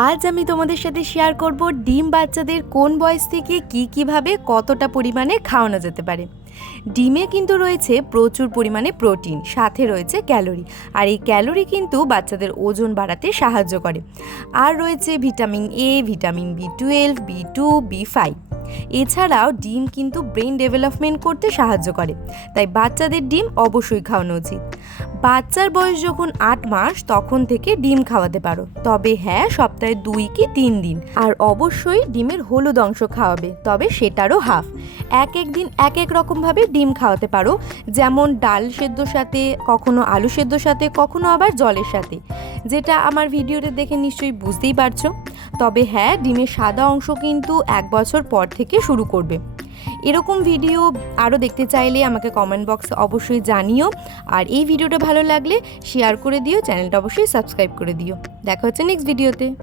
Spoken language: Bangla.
আজ আমি তোমাদের সাথে শেয়ার করব ডিম বাচ্চাদের কোন বয়স থেকে কীভাবে কতটা পরিমাণে খাওয়ানো যেতে পারে। ডিমে কিন্তু রয়েছে প্রচুর পরিমাণে প্রোটিন, সাথে রয়েছে ক্যালোরি, আর এই ক্যালোরি কিন্তু বাচ্চাদের ওজন বাড়াতে সাহায্য করে। আর রয়েছে ভিটামিন এ, ভিটামিন বি12, বি2, বি5। এছাড়াও ডিম কিন্তু ব্রেন ডেভেলপমেন্ট করতে সাহায্য করে, তাই বাচ্চাদের ডিম অবশ্যই খাওয়ানো উচিত। বাচ্চার বয়স যখন 8 মাস তখন থেকে ডিম খাওয়াতে পারো, তবে হ্যাঁ, সপ্তাহে 2 কি 3 দিন। আর অবশ্যই ডিমের হলুদ অংশ খাওয়াবে, তবে সেটারও হাফ। এক এক দিন এক এক রকমভাবে ডিম খাওয়াতে পারো, যেমন ডাল সেদ্ধর সাথে, কখনো আলু সেদ্ধর সাথে, কখনো আবার জলের সাথে, যেটা আমার ভিডিওতে দেখে নিশ্চয়ই বুঝতেই পারছো। তবে হ্যাঁ, ডিমের সাদা অংশ কিন্তু 1 বছর পর থেকে শুরু করবে। এরকম ভিডিও আরও দেখতে চাইলে আমাকে কমেন্ট বক্সে অবশ্যই জানিও। আর এই ভিডিওটা ভালো লাগলে শেয়ার করে দিও, চ্যানেলটা অবশ্যই সাবস্ক্রাইব করে দিও। দেখা হচ্ছে নেক্সট ভিডিওতে।